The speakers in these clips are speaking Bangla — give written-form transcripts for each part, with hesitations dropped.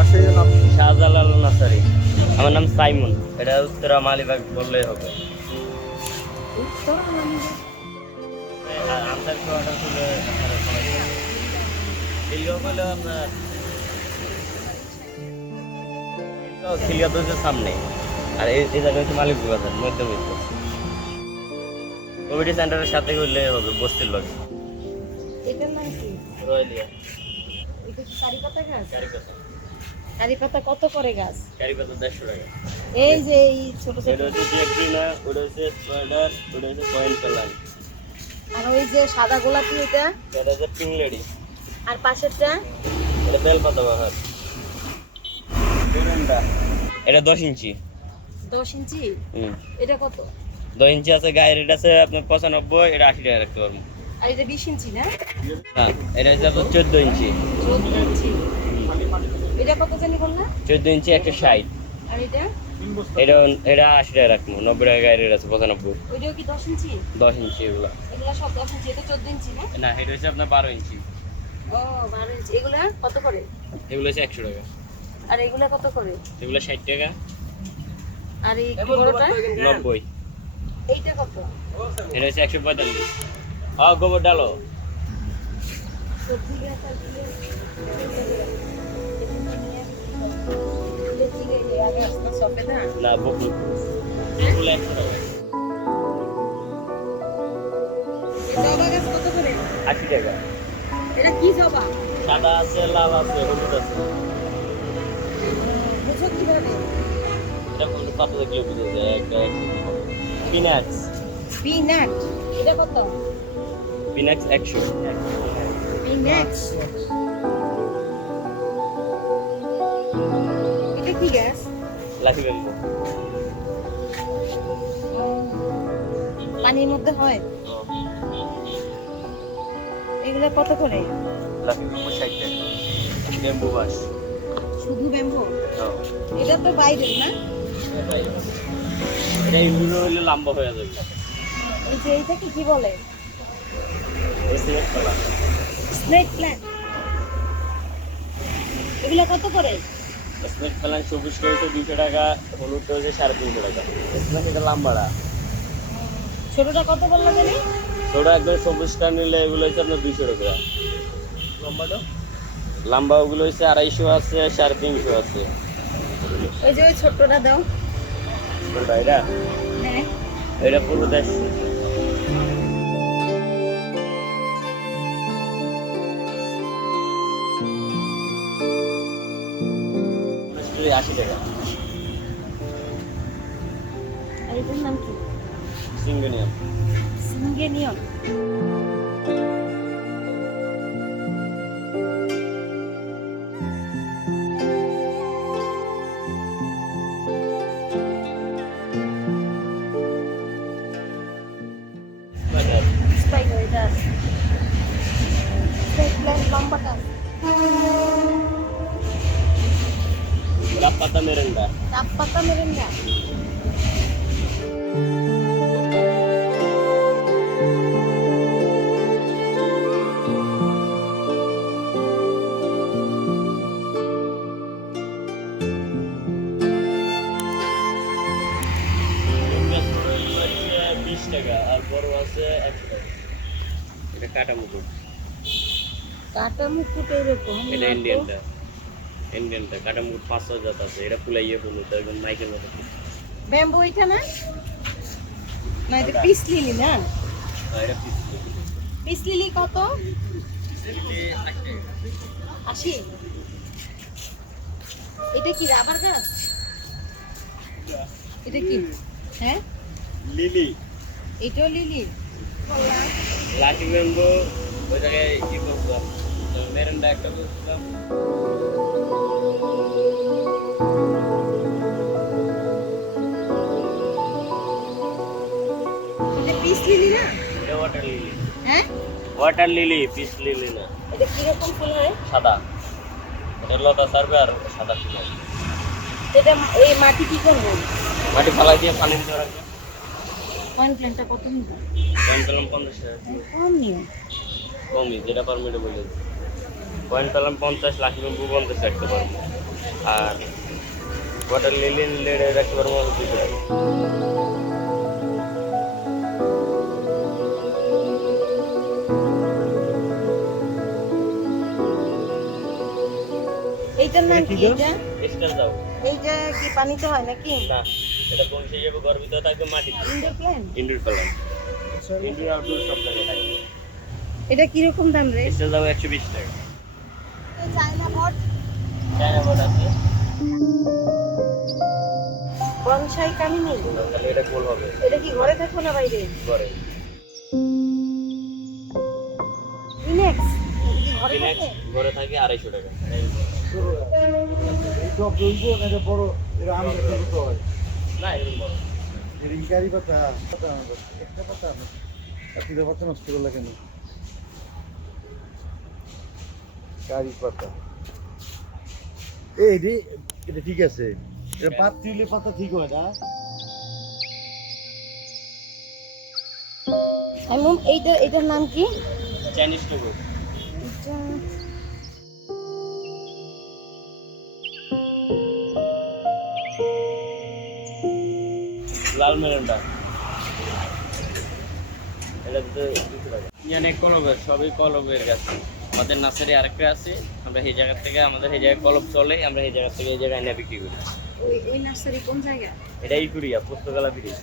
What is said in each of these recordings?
নার্সারির নাম কি? শাহজালাল নার্সারি। আমার নাম সাইমন। এটা উত্তরা মালিবাগ বললেই হবে। আনসার কি অর্ডার করলে আপনারা সবাই খিলগাঁও বলে আপনার খিলগাঁও তো সামনে। আর এই জায়গা হচ্ছে মালিকপুর বাজার মধ্যবিত্ত। কমিটি সেন্টারের সাথে করলে হবে বস্তির লগে। এটার নাম কি? রয়েলিয়া এটা কি কারি পাতা গাছ? কারি পাতা। কারি পাতা কত করে গাছ? কারি পাতা 150 টাকা। এই যে এই ছোট ছোট। এটা হচ্ছে জেগ্রিনা, ওটা হচ্ছে স্পাইডার, ওটা হচ্ছে পয়েন্ট প্লান। আর ওই যে সাদা গোলাপি এটা? এটা হচ্ছে পিং লেডি। আর পাশেরটা? এটা বেল পাতা বাহার। এটা 10 ইঞ্চি। 10 ইঞ্চি? এটা কত? 10 ইঞ্চি আছে, গায়ের রেট আছে আপনার 95, এটা 80 টাকা রাখতে পারবো। আর এটা 20 ইঞ্চি না? হ্যাঁ, এটা হচ্ছে আপনার 14 ইঞ্চি। 14 ইঞ্চি। এটা কত জানি বললা? 14 ইঞ্চি 160। আর এটা? এটা 80 টাকা রাখবো, 90 টাকা গায়ের রেট আছে 95। ওইটাও কি 10 ইঞ্চি? 10 ইঞ্চি এগুলা। এগুলা সব 10 ইঞ্চি, এটা 14 ইঞ্চি না? না, এটা হচ্ছে আপনার 12 ইঞ্চি। ও 12 ইঞ্চি। এগুলা কত করে? এগুলো হচ্ছে 100 টাকা। আর এগুলা কত করে? এগুলো 60 টাকা। আর এই বড়টা? 90। এইটা কত? এটা হচ্ছে 145। হ্যাঁ, গোবর ডালো। সবজি গাছ আর কি? সফেদা? না, বকুল। এগুলো 100 টাকা। জবা গাছ কত করে? 80 টাকা। এটা কি জবা? সাদা আছে, লাল আছে, হলুদ আছে। বুঝো কিভাবে? এটা কোন পাতা দেখলে বুঝা যায়। একটা পিনাক্স। পিনাট। এটা কত? পিনাক্স 100। পিনাট। এটা কি গাছ? Lucky bamboo. পানির মধ্যে হয়? এগুলো কত করে? লাকি ব্যাম্বু 60 টাকা। ব্যাম্বু বাস। শুধু ব্যাম্বো? এটা তো বাইরের না? এটা ইন্দুর হইলে লম্বা হয়ে যাবে। এই যে এইটাকে কি বলে? Snake plant. Snake plant. এগুলো কত করে? স্নেক প্লান্ট সবুজ হয়েছে 200 টাকা, হলুদ হয়েছে 350 টাকা। স্নেক এটা লম্বাটা। ছোটটা কত বললা জানি? ছোটা একদম সবুজটা নিলে এগুলো হচ্ছে আপনার 200 টাকা। লম্বাটা? লম্বা ওগুলো হচ্ছে 250 আছে, 350 আছে। ওই যে ওই ছোটটা দাও। কোনটা এটা? হ্যাঁ। এটা পুরো 10। 80 টাকা। আর এটার নাম কি? সিঙ্গেনিয়াম। সিঙ্গেনিয়ম। স্পাইডার এটা আছে। স্নেক প্ল্যান্ট লম্বাটা। ডাব পাতা মেরেন্ডা। ডাব পাতা মেরেন্ডা। হচ্ছে 20 টাকা আর বড় আছে 100 টাকা। এটা কাটা মুকুট। কাটা মুকুট এরকম। এটা ইন্ডিয়ানটা। ইন্ডিয়ানটা কাটা মুকুট 500 জাত আছে। এটা ফুলাইয়ে হলুদ একদম মাইকের মতো। ব্যাম্বো এটা না? না এটা পিস লিলি না? আর এটা পিস। পিস লিলি কত? 80। এটা কি রাবার গাছ? এটা কি? হ্যাঁ? লিলি। এটাও লিলি? লাকি ব্যাম্বু ওই জায়গায় কি করতাম, মেরেন্ডা একটা করতাম। এটা পিস লিলি না? এটা ওয়াটার লিলি। হ্যাঁ? ওয়াটার লিলি, পিস লিলি না। এটা কিরকম ফুল হয়? সাদা। এটা লতা সারবে আর সাদা ফুল হবে। এটা এই মাটি কি করবো? মাটি ফালাই দিয়ে পানি দিতে রাখবে। কয়েন প্ল্যান্টটা কত নিব? পয়েন্ট পেলাম 50 টাকা। কম নিও। কমই যেটা পারমিটে বলে। পয়েন্ট পেলাম 50, লাকি ব্যাম্বু 50 রাখতে পারবো। আর ওয়াটার লিলি নিলে রাখতে পারবো 200 টাকা। এইটার নাম কি? এটা স্টার দাও। এইটা কি পানিতে হয় নাকি? না, এটা বংশে যাবে, ঘর ভিতরে থাকবে মাটি। Indoor plant. Indoor plant, indoor outdoor সব জায়গায় থাকবে। এটা কি রকম দাম রে? স্টার দাও 120 টাকা। চায়না বট। চায়না বট আছে। বনসাই কামিনী। তাহলে এটা গোল হবে। এটা কি ঘরে থাকবে না বাইরে? ঘরে। ইনেক্স কি ঘরে Phoenix থাকে? ঘরে থাকে 250 টাকা। এই টপ রইব না, এটা বড়, এটা আম গাছের মতো হয়। না, এরকম বড়। এর ইনকারি পাতা পাতা আমাদের একটা পাতা না, আপনি তো পাতা নষ্ট করলে কেন? কারি পাতা এই রে, এটা ঠিক আছে, এটা পাত দিলে পাতা ঠিক হয় না। আমি এইটার নাম কি? চাইনিজ টগর। এটা লাল মেরুনটা, এটা তো 200 টাকা। অনেক কলবের, সবই কলবের গাছ। আমাদের নার্সারি আরেকটা আছে, আমরা এই জায়গা থেকে, আমাদের এই জায়গায় কলব চলে, আমরা এই জায়গা থেকে এই জায়গায় এনে বিক্রি করি। ওই নার্সারি কোন জায়গা? এটা ইকুরিয়া পুস্তকালা ব্রিজ।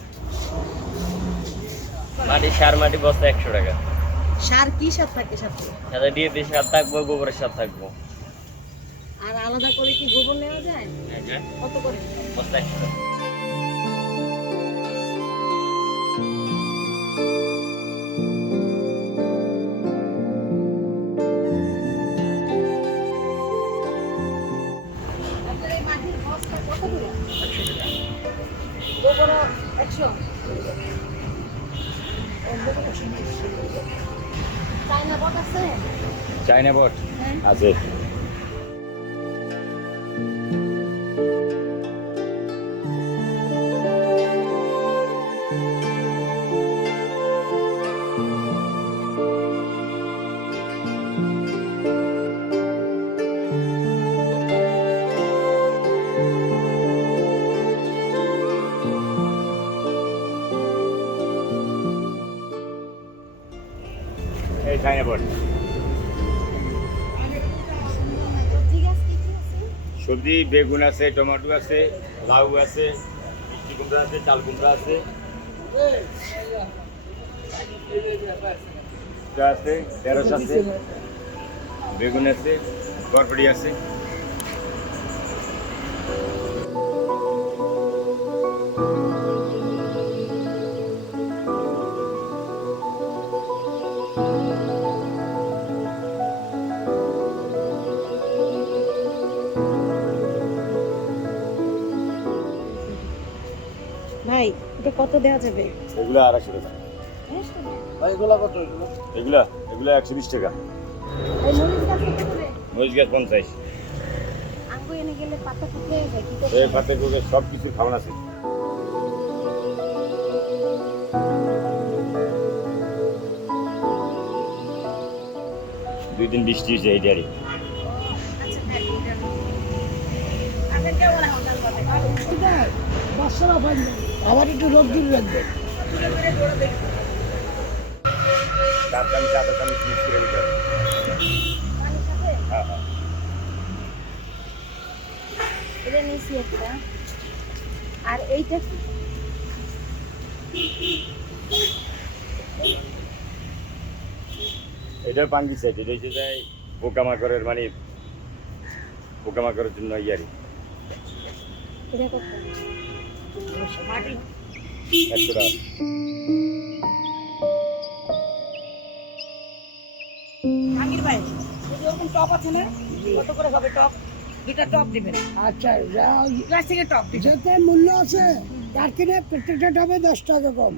মাটি, সার মাটি বস্তা 100 টাকা। সার কি সার থাকে সাথে? সাথে ডিএপি সার থাকবো, গোবরের সার থাকবো। আর আলাদা করে কি গোবর নেওয়া যায়? কত করে? বস্তা 100 টাকা। আপনার এই মাটির বস্তা কত করে? 100 টাকা। গোবর 100। চায়না বট আছে? চাইনা বট হ্যাঁ। আছে। এই চাইনা বট। সবজি গাছ কি কি আছে? সবজি বেগুন আছে, টমেটো আছে, লাউ আছে, মিষ্টি কুমড়া আছে, চাল কুমড়া আছে, এটা আছে, ঢেঁড়স আছে, বেগুন আছে, বরবটি আছে। ভাই এটা কত দেওয়া যাবে? এগুলো 250 টাকা। ভাই এগুলা কত এগুলো? এগুলো এগুলো 120 টাকা। এই মরিচ গাছ কত করে? মরিচ গাছ 50। আঙ্গু এনে গেলে পাতা শুকিয়ে যায় কি করতে? এই পাতে করে সব কিছুর খাওয়ান আছে। দুই দিন বৃষ্টি হয়েছে এই ডারি। আচ্ছা হ্যাঁ এটা। আপনি কেমন এখন দাম পাবেন? আবার একটু রোদ দূরে রাখবে। দূরে দূরে দৌড়া দেখি। চার দাম মিক্স করে দিতে হবে। পানির সাথে? হ্যাঁ হ্যাঁ। এটা নিয়েছি একটা। আর এইটা কি? এটার পাঙ্গি সাইড, এটা হচ্ছে যায় পোকামাকড়ের, মানে পোকামাকড়ের জন্য ইয়ারি। এটা কত? মাটি 100 টাকা। আমির ভাই এই যে ওরকম টপ আছে না? কত করে হবে টপ? দুইটা টপ দিবেন। আচ্ছা, প্লাস্টিকের টপ দিবেন। যেতে মূল্য আছে তার কিনে প্রত্যেকটা টবে 10 টাকা কম।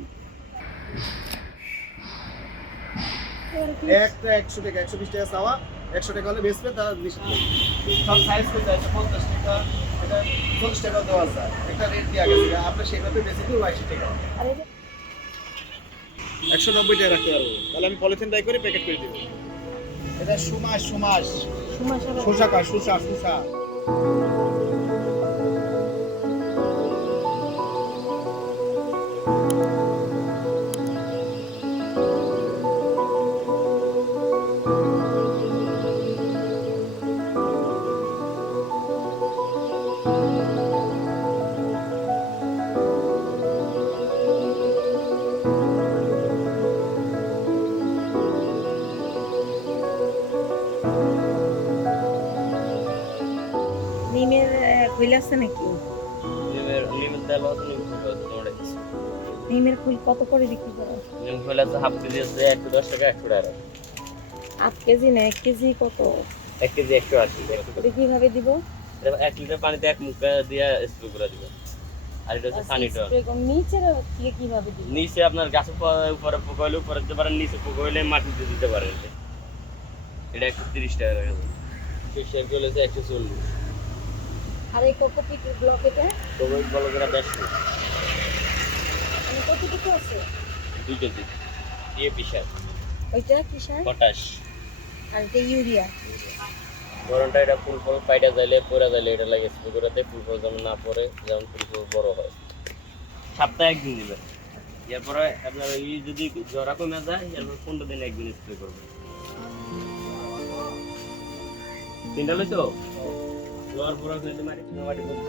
একটা 100 টাকা, 120 টাকা চাওয়া, 100 টাকা হলে বেচবে, তার নিষেধ নেই। সব সাইজ করে চাইছে 50 টাকা, এটা 40 টাকা দেওয়া যায়, একটা রেট দেওয়া গেছে, আমরা সেভাবে বেশি দিই 82 টাকা। আর এই যে 190 টাকা রাখতে পারবো, তাহলে আমি পলিথিন ডাই করে প্যাকেট করে দেবো। এটা সুমাস, সুমাস আবার শসা কয়, শসা। ফুল আছে নাকি? নিমের তেল আছে, নিম ফুল আছে তোমার কাছে। নিমের ফুল কত করে বিক্রি করো? নিম ফুল আছে হাফ কেজি আছে 110 টাকা 100 টাকা। 8 কেজি না 1 কেজি কত? 1 কেজি 180 টাকা। এটা কিভাবে দিব? 1 লিটার পানিতে 1 মুখ দিয়ে স্প্রে করে দিবেন। আর এটা হচ্ছে সানিটর। স্প্রে কোন নিচের থেকে কিভাবে দিব? নিচে আপনার গাছের উপরে পোকাইলে উপরে দিতে পারেন, নিচে পোকাইলে মাটিতে দিতে পারেন। এটা 130 টাকা রাখা। ফিশার গুলো আছে 140। আর এই কোকোপিট ব্লক এটা তোমার বলো করে 150 মানে কতটুকু আছে? 2 কেজি। দিয়ে ফিশার ওইটা কি সার? পটাশ। আর এটা ইউরিয়া। গরমটা এটা ফুল ফল পাইটা যাইলে পড়া যাইলে এটা লাগে স্প্রে করতে, ফুল ফল যেমন না পড়ে, যেমন ফুল ফল বড় হয়। সপ্তাহে একদিন দিবেন। এরপরে আপনার এই যদি জ্বরা কমে যায় এরপর 15 দিনে একদিন স্প্রে করবেন। তিনটা লইছো? জ্বর পুরো হইতে মাটি বন্ধ।